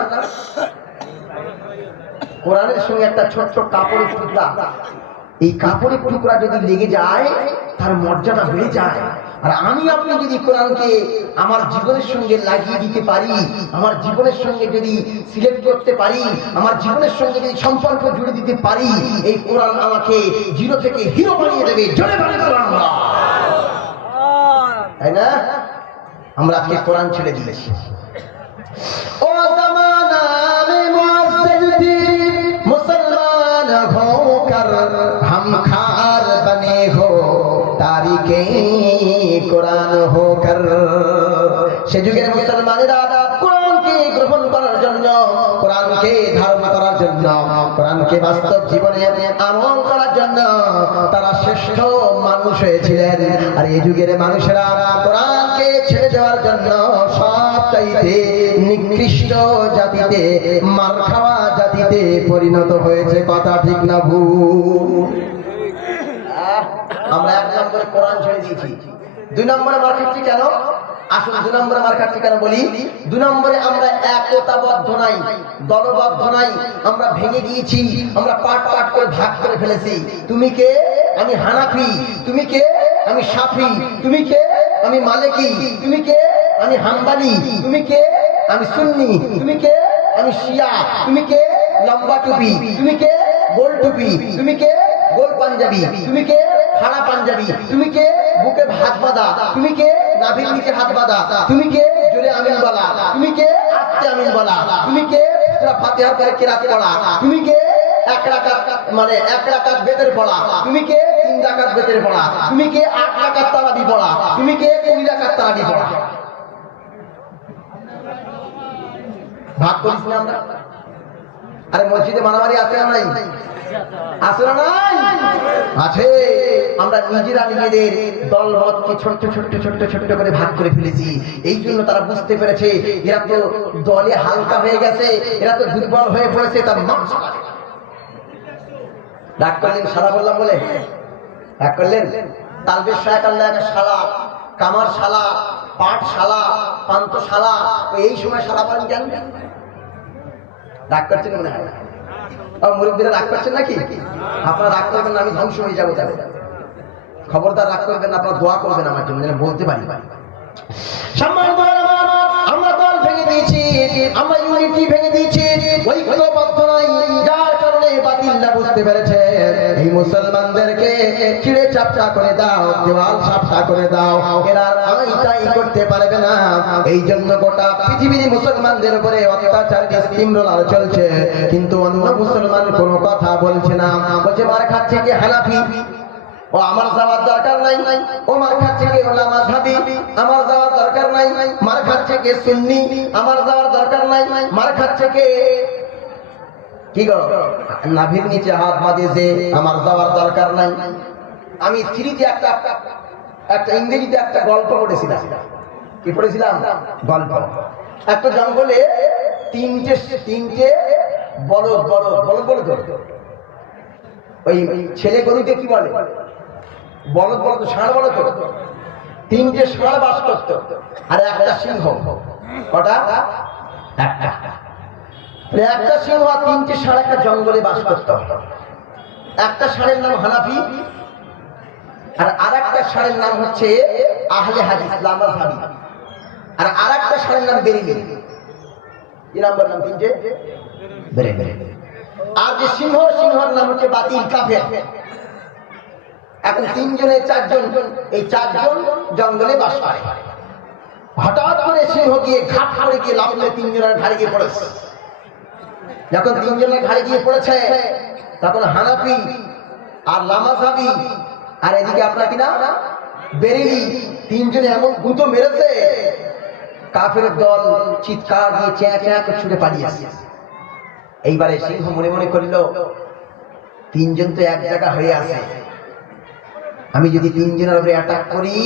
কোরআনের সঙ্গে একটা ছোট্ট কাপড়ের টুকরা, এই কাপড়ের টুকরা যদি লেগে যায় তার মর্যাদা বেড়ে যায়। আর আমি আপনি যদি কোরআনকে আমার জীবনের সঙ্গে লাগিয়ে দিতে পারি, আমার জীবনের সঙ্গে যদি সিলেক্ট করতে পারি, আমার জীবনের সঙ্গে যদি সম্পর্ক জুড়ে দিতে পারি, এই কোরআন আমাকে জিরো থেকে হিরো বানিয়ে দেবে। জোরে বলে সুবহানাল্লাহ, তাই না? আমরা আজকে কোরআন ছেড়ে দিয়েছি। ও জামানা মে মুআজ্জিজ থি মুসলমান হোকর हम खार बने हो तारीके কোরআন হোকর। সে যুগের মুসলমানেরা কোরআনকে গ্রহণ করার জন্য, কোরআনকে ধারণ করার জন্য, কোরআনকে বাস্তব জীবনে আমল করার জন্য তারা শ্রেষ্ঠ মানুষ হয়েছিলেন। আর এই যুগের মানুষেরা কোরআনকে ছেড়ে দেওয়ার জন্য সবচাইতে নিকৃষ্ট জাতিতে, মার খাওয়া জাতিতে পরিণত হয়েছে। কথা ঠিক না ভুল? আমরা এক নম্বরে কোরআন ছেড়ে দিয়েছি। দুই নম্বরে মার খাচ্ছি কেন? আসুন দুই নম্বরে মার খাচ্ছি কেন বলি। দুই নম্বরে আমরা একতাবদ্ধ নাই, দলবদ্ধ নাই, আমরা ভেঙে গিয়েছি, আমরা পাট পাট করে ভাগ করে ফেলেছি। তুমি কে? আমি হানাফি। তুমি কে? আমি শাফি। তুমি কে? আমি মালিকি। তুমি কে? আমি হাম্বালি। তুমি কে? আমি সুন্নি। তুমি কে? আমি শিয়া। তুমি কে? লম্বা টুপি। তুমি কে? গোল টুপি। তুমি কে? গোল পাঞ্জাবি। তুমি কে? খাড়া পাঞ্জাবি। তুমি কে? বুকে হাত বাঁধা। তুমি কে? নাভির নিচে হাত বাঁধা। তুমি কে? জোরে আমিন বলা। তুমি কে? আস্তে আমিন বলা। তুমি কে? সূরা ফাতিহা করে কিরাত পড়া। তুমি কে? এক রাকাত মানে এক রাকাত বেতের পড়া। তুমি কে? 3 রাকাত বেতের পড়া। তুমি কে? 8 রাকাত তারাবি পড়া। তুমি কে? 20 রাকাত তারাবি পড়া। ভাগ করিস না আমরা? আরে মসজিদে মারামারি আছে না নাই? আছে না নাই? আছে। আমরা নিজেরা নিজেদের দলবদ্ধকে ছোট্ট ছোট্ট ছোট্ট ছোট্ট করে ভাগ করে ফেলেছি। এই জন্য তারা বুঝতে পেরেছে এরা তো দলে হালকা হয়ে গেছে, এরা তো দুর্বল হয়ে পড়েছে। তার মাংস রাগ করলেন, সারা বললাম বলে রাগ করলেন। তালবের শাহ আল্লাহ একটা শালা, কামার শালা, পাট শালা, পান্ত শালা, এই সময় শালা বলেন কেন? রাগ করছেন মনে হয়? মুরব্বীরা রাগ করছেন নাকি? আপনারা রাগ করবেন না, আমি ধ্বংস হয়ে যাবো। তাহলে খবরদার রাগ করবেন না, আপনারা দোয়া করবেন আমার জন্য, বলতে পারি। আমরা দল ভেঙে দিয়েছি, আমরা ইউনিটি ভেঙে দিয়েছি, ঐক্যবদ্ধ নাই, যার কারণে বাতিলরা বুঝতে পেরেছে এই মুসলমানদেরকে চিড়ে চাপটা করে দাও, দেওয়াল সাপটা করে দাও, এরা আইটাই করতে পারবে না। এই জন্য গোটা পৃথিবীর মুসলমানদের উপরে অত্যাচার স্টিমরোলার চলছে, কিন্তু অন্য মুসলমান কোনো কথা বলছে না। বলছে মার খাচ্ছে কি হানাফি, ও আমার যাওয়ার দরকার নাই। ও মার খাচ্ছে কে ওলামা মাযহাবী, আমার যাওয়ার দরকার নাই। মার খাচ্ছে কে সুন্নি, আমার যাওয়ার দরকার নাই। মার খাচ্ছে কে কি গো নাভির নিচে হাত বাঁধেছে, আমার যাওয়ার দরকার নাই। আমি থ্রিতে একটা ইংরেজিতে একটা গল্প পড়েছিলাম। কি পড়েছিলাম? গল্প। একটা জঙ্গলে তিনটে বলদ ওই ছেলে গরুকে কি বলে? বলদ বলদ, ষাঁড় বলে তো। 3টে ষাঁড় বাস করত আর একটা সিংহ। কটা? একটা সিংহ আর 3টে ষাঁড় একটা জঙ্গলে বাস করত। একটা ষাঁড়ের নাম হানাফি আর আরেকটা ষাঁড়ের নাম হচ্ছে আহলে হাদিস লামাযহাবী, আর আরেকটা ষাঁড়ের নাম বেরেলী। কি নাম বললাম? 3টে বেরেলী। আর যে সিংহর নাম হচ্ছে বাতিল কাফের। এখন 3 জনে 4 জন, এই 4 জন জঙ্গলে বাস করে। হঠাৎ করে সিংহ গিয়ে ঘাট করে গিয়ে লাফলে 3 জনের ঘাড়ে গিয়ে পড়েছে। যখন 3 জনের ঘাড়ে গিয়ে পড়েছে, তখন হানাফি আর লামাযহাবী আর এদিকে আপনার কিনা বেরেলী 3 জনে এমন গুঁতো মেরেছে কাফের দল চিৎকার দিয়ে চেঁচা চেঁচা করে ছুটে পালিয়েছে। এইবারে সিংহ মনে মনে করল, তিনজন তো এক জায়গা হয়ে আছে, আমি যদি তিনজনের উপরে অ্যাটাক করি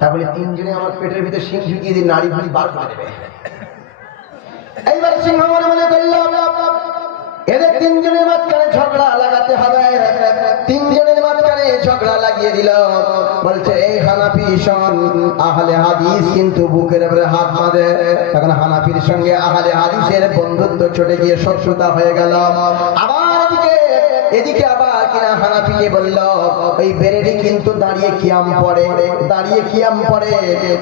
তাহলে তিনজনে আমার পেটের ভিতরে সিং ঢুকিয়ে দিয়ে নাড়ি ভাড়ি বার করে দেবে। এইবার সিংহ মনে মনে করল, এদের তিনজনের মাঝখানে ঝগড়া লাগাতে হবে। তিনজনের মাঝখানে ঝগড়া লাগিয়ে দিল। বলছে, এই হানাফি শোন, আহলে হাদিস কিন্তু বুকের উপরে হাত বাঁধে। তখন হানাফির সঙ্গে আহলে হাদিসের বন্ধুত্ব ছুটে গিয়ে শত্রুতা হয়ে গেল। আবার এদিকে আবার কিনা হানাফিকে বলল, ওই বেরেলি কিন্তু দাঁড়িয়ে কিয়াম পড়ে,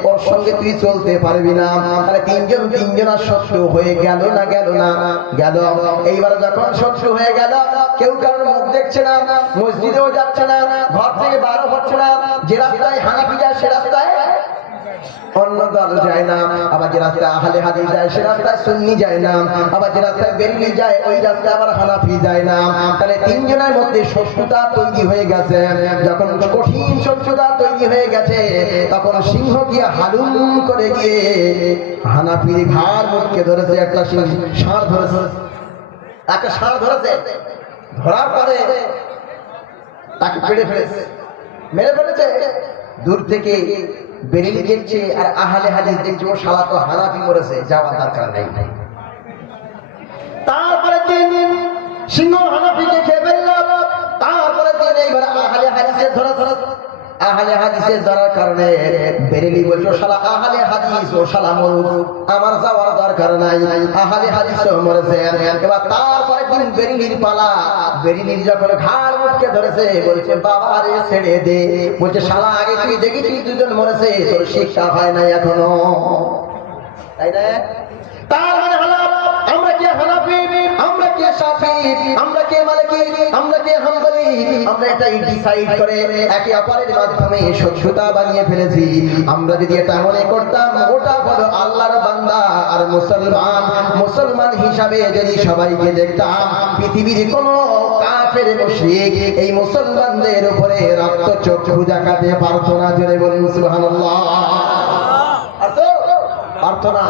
ওর সঙ্গে তুই চলতে পারবি না। তাহলে তিনজনা শত্রু হয়ে গেল না গেল। এইবার যখন শত্রু হয়ে গেল, কেউ কারোর মুখ দেখছে না, মসজিদেও যাচ্ছে না, ঘর থেকে বারো হচ্ছে না। যে রাস্তায় হানাফি যায় সে রাস্তায় অন্য দল যায় না, আবার যে রাস্তায় আহলে হাদিস যায় সে রাস্তায় সুন্নি যায় না, আবার যে রাস্তায় বেরেলি যায় ওই রাস্তায় আবার হানাফি যায় না। তাহলে তিনজনের মধ্যে শত্রুতা তৈরি হয়ে গেছে। যখন কঠিন শত্রুতা তৈরি হয়ে গেছে, তখন সিংহ গিয়ে হালুম করে গিয়ে হানাফির ঘাড় মুখকে ধরেছে, একটা ষাঁড় ধরেছে, ধরার পরে তাকে মেরে ফেলেছে। দূর থেকে বেরেলি দেখছে আর আহলে হাদিস দেখছে, ও শালা তো হানাফি করেছে, যাওয়ার দরকার নেই। তারপরে সিংহ হানাফিকে খেয়ে ফেলল। তারপরে এইবার আহলে হাদিসের ধরার কারণে বেরেলি বলছে, ও শালা আহলে হাদিস, ও শালা মরুক, আমার যাওয়ার দরকার নাই। আহলে হাদিস মরেছে। এবার তারপরে দিন বেরেলির পালা। বেরেলির যখন ঘাড় মুখকে ধরেছে, বলছে, বাবা রে ছেড়ে দে। বলছে, শালা আগে তুই দেখেছিস দুজন মরেছে, তোর শিক্ষা হয় নাই এখনো, তাই না? তার মানে হলো, আমরা কে হানাফি, আমরা কে শাফি, আমরা কে মালিকি, আমরা কে হাম্বলি, আমরা এটাই ডিসাইড করে একে অপরের মাধ্যমে শত্রুতা বানিয়ে ফেলেছি। আমরা যদি এটা মনে করতাম ওটা হলো আল্লাহর বান্দা আর মুসলমান হিসাবে যদি সবাইকে দেখতাম, পৃথিবীর কোন কাফের মুশরিক এই মুসলমানদের উপরে রক্তচক্ষু দেখাতে পারতো না। জোরে বলুন সুবহানাল্লাহ। পারতো না।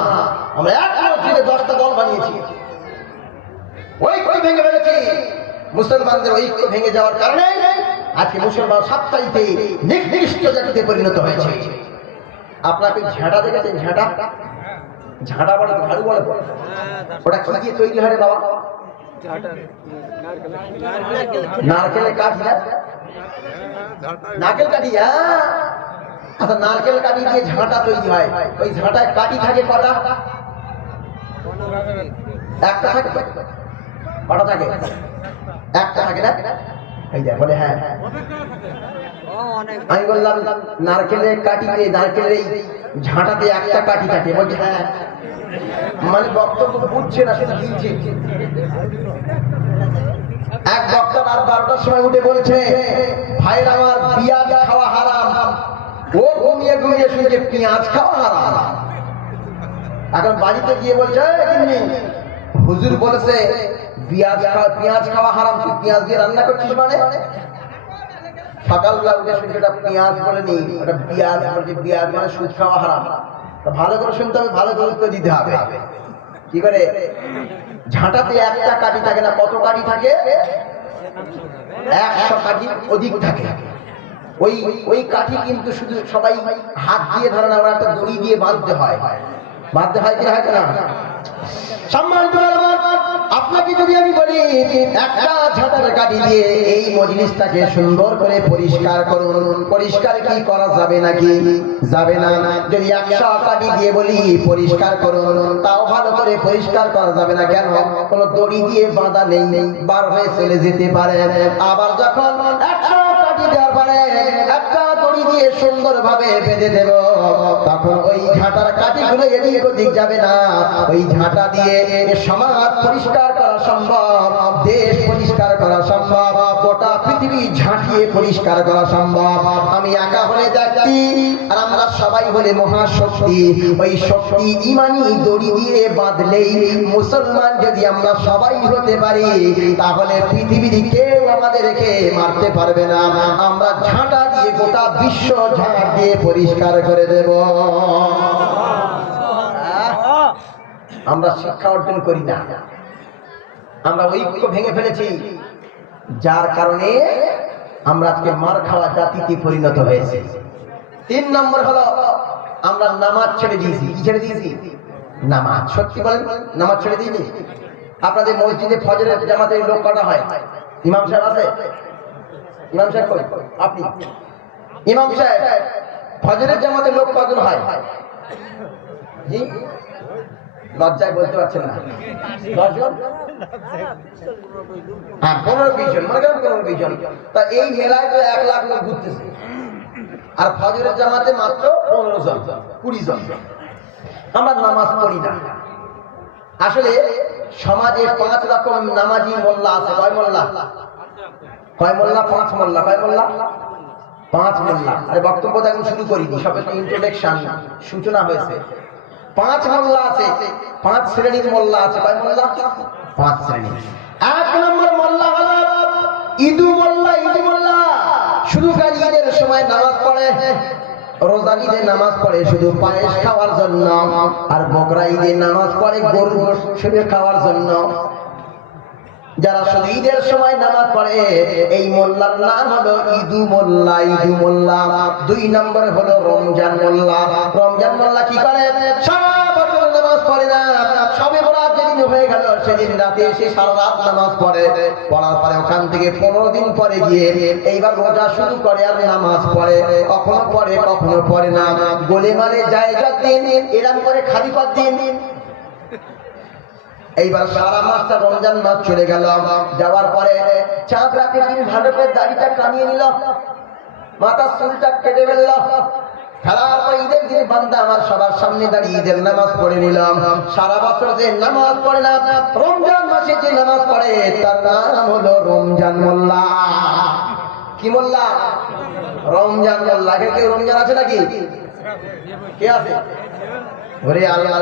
আমরা এক মসজিদে 10টা দল বানিয়েছি, ঐক্য ভেঙে ফেলেছি। মুসলমানদের ঐক্য ভেঙে যাওয়ার কারণে আজকে মুসলমান সবচাইতে নিকৃষ্ট জাতিতে পরিণত হয়েছে। আপনাকে ঝাঁটা দেখেছেন? ঝাঁটা বলে, ঝাড়ু বলে, ওটা কি দিয়ে তৈরি হয় বাবা? নারকেলের কাঠি, নারকেল কাঠি। আচ্ছা, নারকেল কাঠি দিয়ে ঝাঁটা তৈরি হয়। ওই ঝাঁটায় কাঠি থাকে কটা? একটা থাকে। কটা থাকে? একটা থাকে না? এই দেখ বলে, হ্যাঁ। আমি বললাম নারকেলের কাঠিতে, নারকেলের এই ঝাঁটাতে একটা কাঠি থাকে। বলছে হ্যাঁ। মানে বক্তব্য বুঝছে না, সেটা দিচ্ছে। এক বক্তা রাত 12টার সময় উঠে বলছে, ভাইরা আমার, পেঁয়াজ খাওয়া হারাম। ও ঘুমিয়ে শুনছে পেঁয়াজ খাওয়া হারাম। এখন বাড়িতে গিয়ে বলছে, হুজুর বলেছে পেঁয়াজ খাওয়া হারাম, তুই পেঁয়াজ দিয়ে রান্না করছিস মানে? সকালবেলা উঠে শুনছে ওটা পেঁয়াজ বলেনি, ওটা পেঁয়াজ বলছে। পেঁয়াজ মানে সুদ খাওয়া হারাম। ভালো করে শুনতে হবে, ভালো করে উত্তর দিতে হবে। কি করে? ঝাঁটাতে একটা কাঠি থাকে না, কত কাঠি থাকে? 100 কাঠি অধিক থাকে। ওই কাঠি কিন্তু শুধু সবাই হাত দিয়ে ধরে না, একটা দড়ি দিয়ে বাঁধতে হয়। বাঁধতে হয় কি হয় না? সম্মানিত আপনাকে যদি আমি বলি, একটা ঝাঁটার কাঠি দিয়ে এই মজলিসটাকে সুন্দর করে পরিষ্কার করুন, পরিষ্কার কি করা যাবে নাকি? যাবে না। যদি 100 কাঠি দিয়ে বলি পরিষ্কার করুন, তাও ভালো করে পরিষ্কার করা যাবে না। কেন? কোনো দড়ি দিয়ে বাঁধা নেই, বার হয়ে চলে যেতে পারে। আবার যখন 100 কাঠি দেওয়ার পরে একটা দড়ি দিয়ে সুন্দর ভাবে বেঁধে দেব, তখন ওই ঝাঁটার কাঠিগুলো এদিক ওদিক যাবে না। ওই ঝাঁটা দিয়ে সমাজ পরিষ্কার করা সম্ভব, দেশ পরিষ্কার করা সম্ভব, গোটা পৃথিবী ঝাঁটিয়ে পরিষ্কার করা সম্ভব। আমি একা হলে ব্যক্তি, আর আমরা সবাই হলে মহাশক্তি। ওই শক্তি ইমানি দড়ি দিয়ে বাঁধলেই মুসলমান যদি আমরা সবাই হতে পারি, তাহলে পৃথিবীর কেউ আমাদেরকে মারতে পারবে না। আমরা ঝাঁটা দিয়ে গোটা বিশ্ব ঝাঁট দিয়ে পরিষ্কার করে দেব। আমরা শিক্ষা অর্জন করি না, আমরা ঐক্য ভেঙে ফেলেছি, যার কারণে আমরা আজকে মার খাওয়া জাতিতে পরিণত হয়েছে। 3 নম্বর হলো আমরা নামাজ ছেড়ে দিয়েছি। কি ছেড়ে দিয়েছি? নামাজ। সত্যি বলেন, নামাজ ছেড়ে দিইনি? আপনাদের মসজিদে ফজরের জামাতে লোক কটা হয়? ইমাম সাহেব আছে? ইমাম সাহেব কই? আপনি ইমাম সাহেব, ফজরের জামাতে লোক কজন হয়? জি, লজ্জায় বলতে পারছেন না। 10 জন? হ্যাঁ, 15-20 জন, মনে করেন 15-20 জন। তা এই মেলায় তো 1 লাখ লোক ঘুরতেছে, আর ফজরের জামাতে মাত্র 15 জন, 20 জন। আমরা নামাজ পড়ি না। আসলে সমাজে 5 রকম নামাজি মোল্লা আছে। কয় মোল্লা? কয় মোল্লা? 5 মোল্লা। কয় মোল্লা? 5 মোল্লা। আরে বক্তব্য তো এখন শুরু করিনি, সবে তো ইন্ট্রোডাকশন, সূচনা হয়েছে। 5 মোল্লা আছে, 5 শ্রেণীর মোল্লা আছে। কয় মোল্লা? 5 শ্রেণী। 1 নম্বর মোল্লা হলো ইদু মোল্লা। ইদু মোল্লা শুধু ঈদের সময় নামাজ পড়ে, রোজার ঈদে নামাজ পড়ে শুধু পায়েস খাওয়ার জন্য, আর বকরা ঈদে নামাজ পড়ে গরু শুধু খাওয়ার জন্য। যারা শুধু ঈদের সময় নামাজ পড়ে এই মোল্লার নাম হলো ইদু মোল্লা। ইদু মোল্লা। 2 নম্বর হলো রমজান মোল্লা। রমজান মোল্লা কি করে? সারা বছর নামাজ পড়ে না, সবে বরাত যেদিন হয়ে গেল সেদিন রাতে এসে সারা রাত নামাজ পড়ে, পড়ার পরে ওখান থেকে 15 দিন পরে গিয়ে এইবার রোজা শুরু করে আর নামাজ পড়ে। কখনো পড়ে কখনো পড়ে না, গোলে মারে জায়গা দিন, এরম করে খালি পথ দিন। এইবার সারা মাসটা রমজান মাস চলে গেল, যাওয়ার পরে চাঁদ রাতের দিন ভালো করে দাড়িটা কামিয়ে নিল, মাথার চুলটা কেটে ফেলল, ফেলার পর ঈদের দিন বান্দা আমার সবার সামনে দাঁড়িয়ে ঈদের নামাজ পড়ে নিলাম। সারা বছর যে নামাজ পড়ে না, রমজান মাসে যে নামাজ পড়ে তার নাম হলো রমজান মোল্লা। কি মোল্লা? রমজান মোল্লা। কেউ রমজান আছে নাকি? কে আছে? ওরে আল্লাহ।